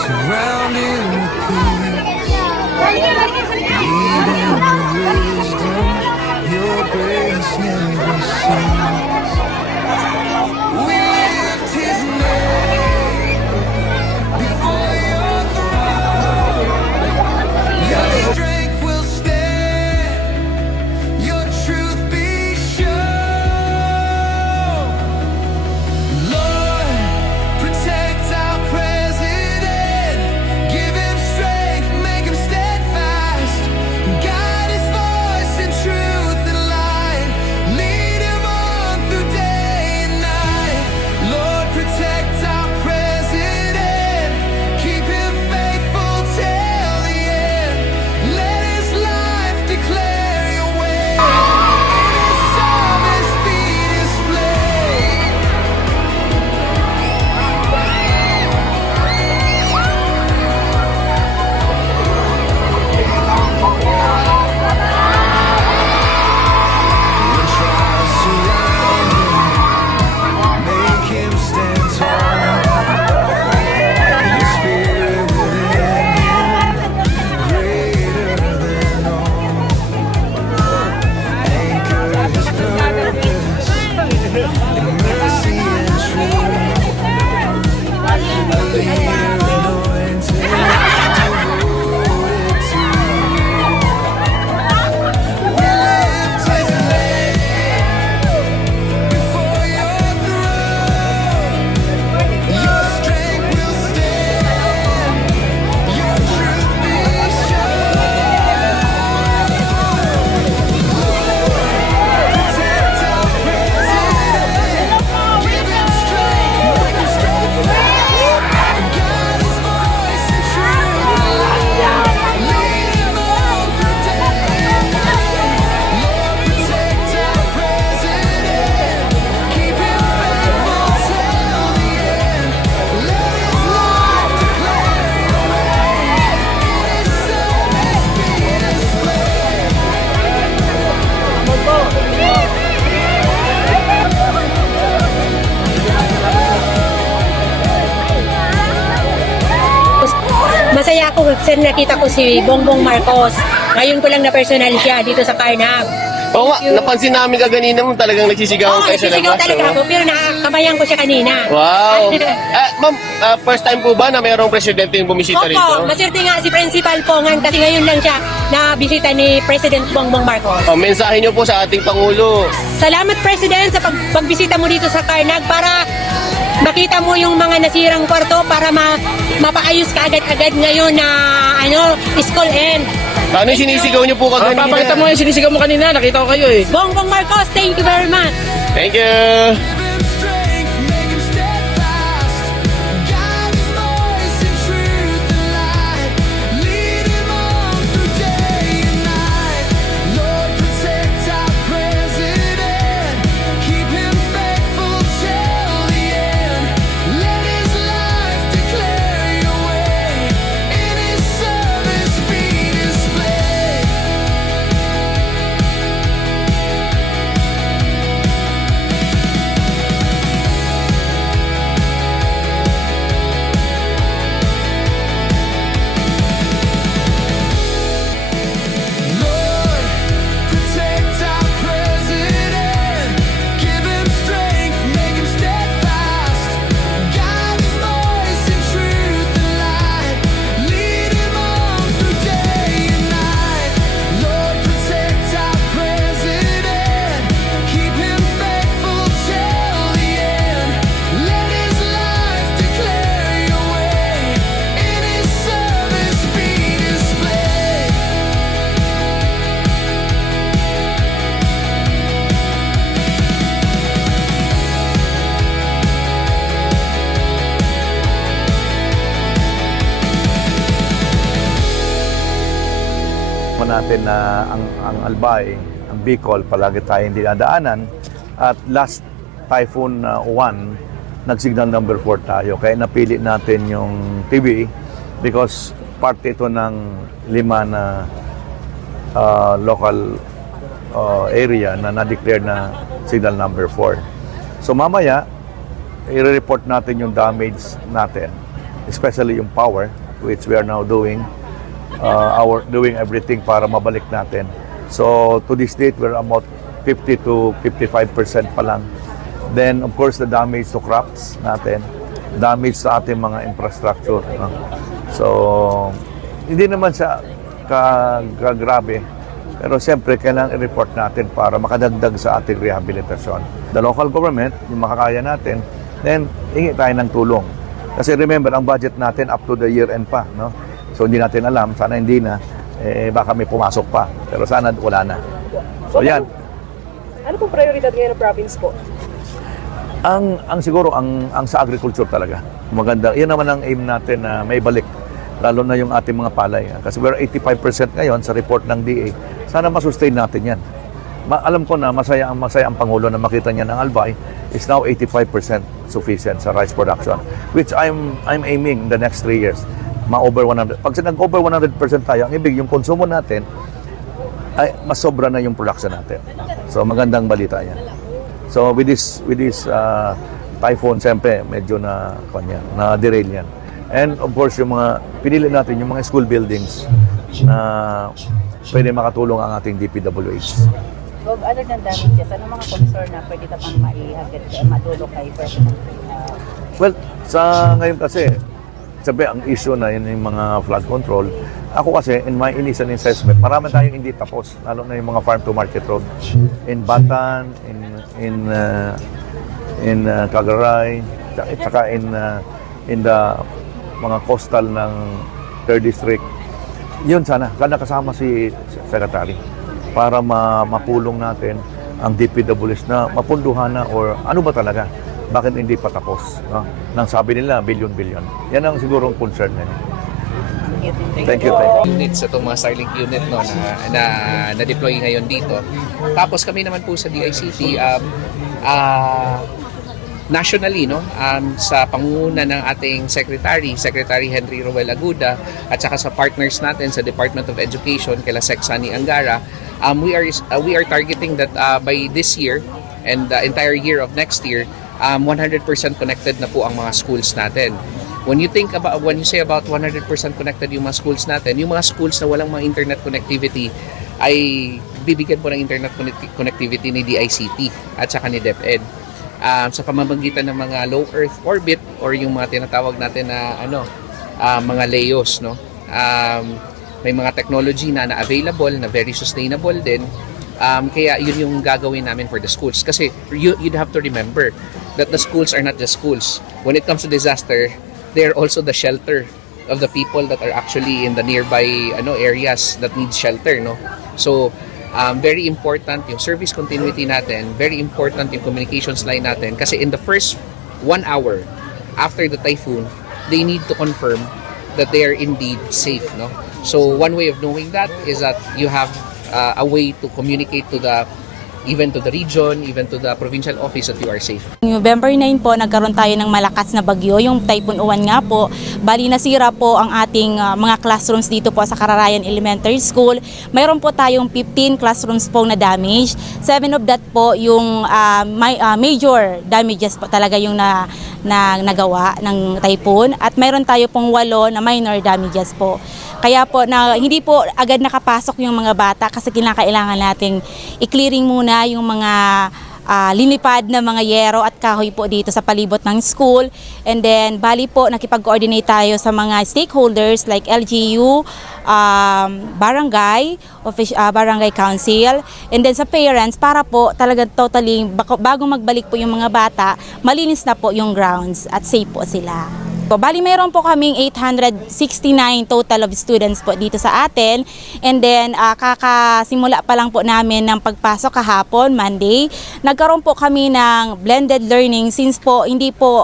surrounded with peace, leading with wisdom, your grace never ceases. We lift his name before your throne. Your strength will stand, your truth be shown. Lord, protect our president, give him strength, make him steadfast, guide his voice in truth and light, lead him on through day and night. Lord, protect our president, keep him faithful till the end, let his life declare your way, in his service be displayed. When trials surround him, make him stand tall. Your spirit within him, greater than all. Anchor his purpose in mercy and truth. A leader anointed, devoted to you. We lift his name before your throne. Your strength will stand, your truth be shown. Protect our president, give him strength, make him steadfast, guide his voice in truth and light, lead him on through day and night. Lord, protect our president, keep him faithful till the end, let his life declare your way, in his service be displayed. Masaya ako kasi nakita ko si Bongbong Marcos. Ngayon ko lang na personal siya dito sa Carnap. Oo nga, napansin namin kaganina mo talagang nagsisigawan kayo sa nagsisigaw labas. talaga oh. ako, pero nakakabayan ko siya kanina. Wow! Ma'am, first time po ba na mayroong presidente yung bumisita rito? Opo, maswerte nga si Principal Pongan kasi ngayon lang siya na bisita ni President Bongbong Marcos. Oh, mensahe niyo po sa ating Pangulo. Salamat President sa pagbisita mo dito sa Carnag para makita mo yung mga nasirang kwarto para mapaayos ka agad-agad ngayon na school end. Ano yung sinisigaw niyo po kaganina? Papakita mo yung sinisigaw mo kanina, nakita ko kayo eh. Bongbong Marcos, thank you very much. Thank you! Give him strength, make him steadfast, guide his voice in truth and light, lead him on through day and night. Lord, protect our president, keep him faithful till the end, let his life declare your way, in his service be displayed. Lord, protect our president, give him strength, make him steadfast, guide his voice in truth and light, lead him on through day and night. Lord, protect our president, keep him faithful till the end, let his life declare your way, in his service be displayed. Natin na ang Albay, ang Bicol, palagi tayong dinadaanan. At last Typhoon 1, nag-signal number 4 tayo. Kaya napili natin yung TBE because part ito ng 5 na local area na na-declare na signal number 4. So mamaya, i-report natin yung damage natin, especially yung power, which we are now doing, doing everything para mabalik natin. So to this date, we're about 50 to 55% pa lang. Then of course, the damage to crops natin, damage sa ating mga infrastructure. No? So hindi naman siya kagrabe, pero siyempre kailangan i-report natin para makadagdag sa ating rehabilitasyon. The local government, yung makakaya natin, then hingi tayo ng tulong. Kasi remember, ang budget natin up to the year end pa. No? So hindi natin alam, sana hindi na, baka may pumasok pa. Pero sana wala na. So yan. Ano pong prioridad ngayon ng province po? Ang siguro, ang sa agriculture talaga. Maganda. Yan naman ang aim natin na may balik. Lalo na yung ating mga palay. Kasi we're 85% ngayon sa report ng DA. Sana masustain natin yan. Alam ko na masaya ang Pangulo na makita niya ng Albay is now 85% sufficient sa rice production, which I'm aiming the next 3 years. Ma-over 100. Pag nag-over 100% tayo, ang ibig yung konsumo natin ay mas sobra na yung production natin. So magandang balita yan. So with this typhoon, siyempre medyo na derail yan. And of course, yung mga pinili natin, yung mga school buildings na pwede makatulong ang ating DPWH. Bob, other than damages, ano mga concern na pwede ka pang madulog kay President? Well, sa ngayon kasi, sabi ang issue na yun yung mga flood control. Ako kasi, in my initial assessment, marami tayong hindi tapos, lalo na yung mga farm to market road. In Batan, in Cagaray, saka in the mga coastal ng 3rd District. Yun sana kasama si Secretary para mapulong natin ang DPWH na mapunduhan na or ano ba talaga, bakit hindi pa tapos, no? Nang sabi nila billion. Yan ang siguro ang concern nila. Thank you. Units, itong mga Starlink unit no, na deploy ngayon dito. Tapos kami naman po sa DICT, nationally, no, sa pangunguna ng ating Secretary Henry Roel Aguda, at saka sa partners natin sa Department of Education, kila Sec Sani Angara, we are targeting that by this year and the entire year of next year, 100% connected na po ang mga schools natin. When you say about 100% connected yung mga schools natin, yung mga schools na walang mga internet connectivity ay bibigyan po ng internet connectivity ni DICT at saka ni DepEd. Sa pamamagitan ng mga low Earth orbit or yung mga tinatawag natin na mga LEOs, no? May mga technology na available na very sustainable din. Kaya yun yung gagawin namin for the schools. Kasi you'd have to remember that the schools are not just schools. When it comes to disaster, they're also the shelter of the people that are actually in the nearby areas that need shelter, no? So very important yung service continuity natin, very important yung communications line natin, kasi in the first 1 hour after the typhoon, they need to confirm that they are indeed safe, no? So one way of knowing that is that you have a way to communicate even to the region, even to the provincial office that you are safe. November 9 po, nagkaroon tayo ng malakas na bagyo, yung Typhoon Uwan nga po. Bali nasira po ang ating mga classrooms dito po sa Cararayan Elementary School. Mayroon po tayong 15 classrooms po na damage. 7 of that po yung major damages po talaga yung nagawa ng typhoon. At mayroon tayo pong 8 na minor damages po. Kaya po hindi po agad nakapasok yung mga bata kasi kinakailangan nating i-clearing muna yung mga linipad na mga yero at kahoy po dito sa palibot ng school. And then bali po nakipag-coordinate tayo sa mga stakeholders like LGU, barangay council, and then sa parents para po talaga totally bago magbalik po yung mga bata, malinis na po yung grounds at safe po sila. Bali meron po kaming 869 total of students po dito sa atin, and then kakasimula pa lang po namin ng pagpasok kahapon, Monday. Nagkaroon po kami ng blended learning since po hindi po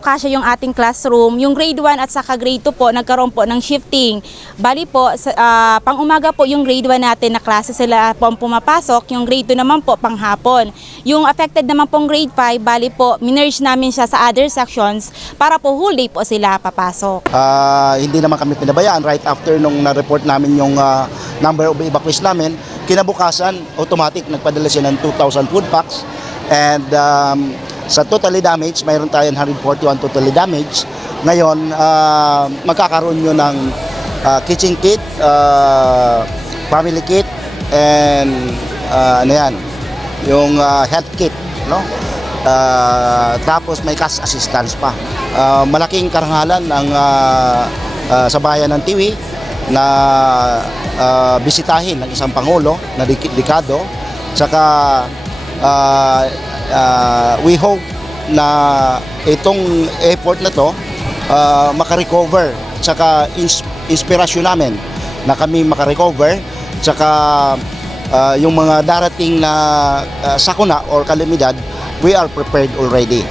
kasya yung ating classroom. Yung grade 1 at saka grade 2 po, nagkaroon po ng shifting. Bali po, pang umaga po yung grade 1 natin na klase sila po ang pumapasok, yung grade 2 naman po pang hapon. Yung affected naman pong grade 5, bali po, minerge namin siya sa other sections para po whole day po sila papasok. Hindi naman kami pinabayaan right after nung na-report namin yung number of evacuees namin. Kinabukasan, automatic, nagpadala siya ng 2,000 food packs. And Sa totally damage, mayroon tayong 141 totally damage. Ngayon, magkakaroon nyo ng kitchen kit, family kit, and yung health kit, no? Tapos may cash assistance pa. Malaking karangalan ng sa bayan ng Tiwi na bisitahin ng isang Pangulo na dekado. Saka we hope na itong effort na to makarecover, saka inspirasyon namin na kami makarecover, saka yung mga darating na sakuna or kalamidad, we are prepared already.